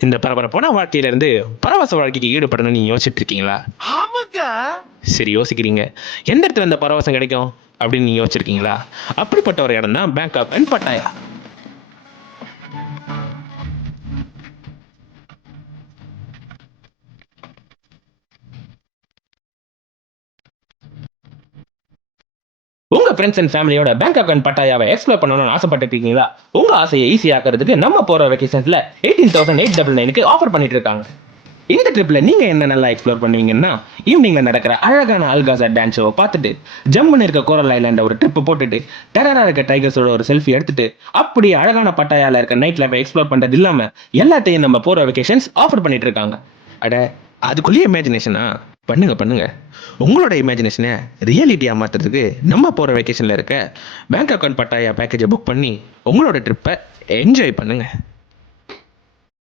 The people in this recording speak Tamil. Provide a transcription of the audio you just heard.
இந்த பரபரப்பான வாழ்க்கையில இருந்து பரவச வாழ்க்கைக்கு ஈடுபடணும்னு நீங்க யோசிச்சுட்டு இருக்கீங்களா? ஆமாக்கா. சரி, யோசிக்கிறீங்க. எந்த இடத்துல இந்த பரவசம் கிடைக்கும் அப்படின்னு நீங்க யோசிச்சிருக்கீங்களா? அப்படிப்பட்ட ஒரு இடம் தான் பேங்காக் அண்ட் பட்டாயா. உங்க ஃப்ரெண்ட்ஸ் அண்ட் ஃபேமிலியோட பேங்காக் அண்ட் பட்டாயாவை எக்ஸ்ப்ளோர் பண்ணணும்னு ஆசைப்பட்டு இருக்கீங்களா? உங்க ஆசையை ஈஸியாக்குறதுக்கு நம்ம போற வெக்கேஷன்ஸ்ல 18,899க்கு ஆஃபர் பண்ணிட்டு இருக்காங்க. இந்த ட்ரிப்ல நீங்க என்ன நல்லா எக்ஸ்ப்ளோர் பண்ணுவீங்கன்னா, ஈவினிங்ல நடக்கிற அழகான அல்காசா டான்ஸ் ஷோவை பார்த்துட்டு, ஜம்முன்னு இருக்க கோரல் ஐலாண்ட ஒரு ட்ரிப் போட்டுட்டு, டெரரா இருக்க டைகர்ஸோட ஒரு செல்ஃபி எடுத்துட்டு, அப்படியே அழகான பட்டாயால இருக்க நைட் லைஃபை எக்ஸ்ப்ளோர் பண்றது இல்லாம எல்லாத்தையும் நம்ம போற வெக்கேஷன்ஸ் ஆஃபர் பண்ணிட்டு இருக்காங்க. அட, அதுக்குள்ளேயே இமேஜினேஷனா? பண்ணுங்க பண்ணுங்க. உங்களோட இமேஜினேஷனை ரியாலிட்டியா மாத்துறதுக்கு நம்ம போற வெக்கேஷன்ல இருக்க பேங்காக் அண்ட் பட்டாயா பேக்கேஜை புக் பண்ணி உங்களோட ட்ரிப்பை என்ஜாய் பண்ணுங்க.